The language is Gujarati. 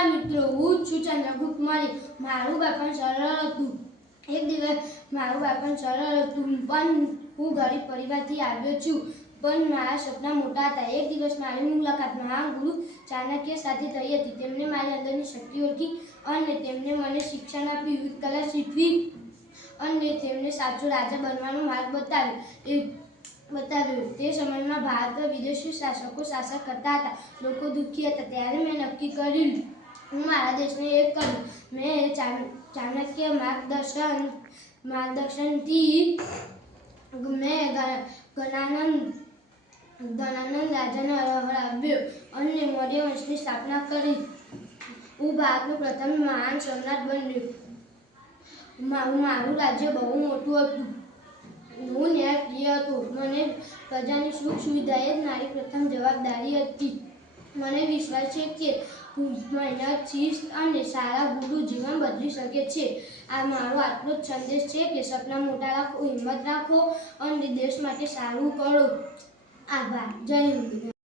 નમસ્કાર મિત્રો, હું છું ચંદ્રગુપ્ત મૌર્ય। મારું બાળપણ સરળ હતું। એક દિવસ મારું બાળપણ સરળ હતું, પણ હું ગરીબ પરિવારથી આવ્યો છું, પણ મારા સપના મોટા હતા। એક દિવસ મારી મુલાકાત મહાન ગુરુ ચાણક્ય સાથે થઈ હતી। તેમણે મારી અંદરની શક્તિ ઓળખી અને તેમણે મને શિક્ષણ આપી, યુદ્ધ કલા શીખવી અને તેમને સાચો રાજા બનવાનો માર્ગ બતાવ્યો। તે સમયમાં ભારત પર વિદેશી શાસકો શાસન કરતા હતા, લોકો દુઃખી હતા। ત્યારે મેં નક્કી કર્યું હું મારા દેશને એક કરું। મેં ચાણક્ય માર્ગદર્શનથી મેં ધનાનંદ રાજાને હરાવ્યો અને મૌર્ય વંશની સ્થાપના કરી। હું ભારતનો પ્રથમ મહાન સમ્રાટ બન્યો। મારું રાજ્ય બહુ મોટું હતું। હું ન્યાયપ્રિય હતો। મને પ્રજાની સુખ સુવિધા એ જ મારી પ્રથમ જવાબદારી હતી। મને વિશ્વાસ છે કે મહેનત, શિસ્ત અને સારા ગુરુ જીવન બદલી શકે છે। આ મારો આટલો જ સંદેશ છે કે સપના મોટા રાખો, હિંમત રાખો અને દેશ માટે સારું કરો। આભાર। જય હિન્દ।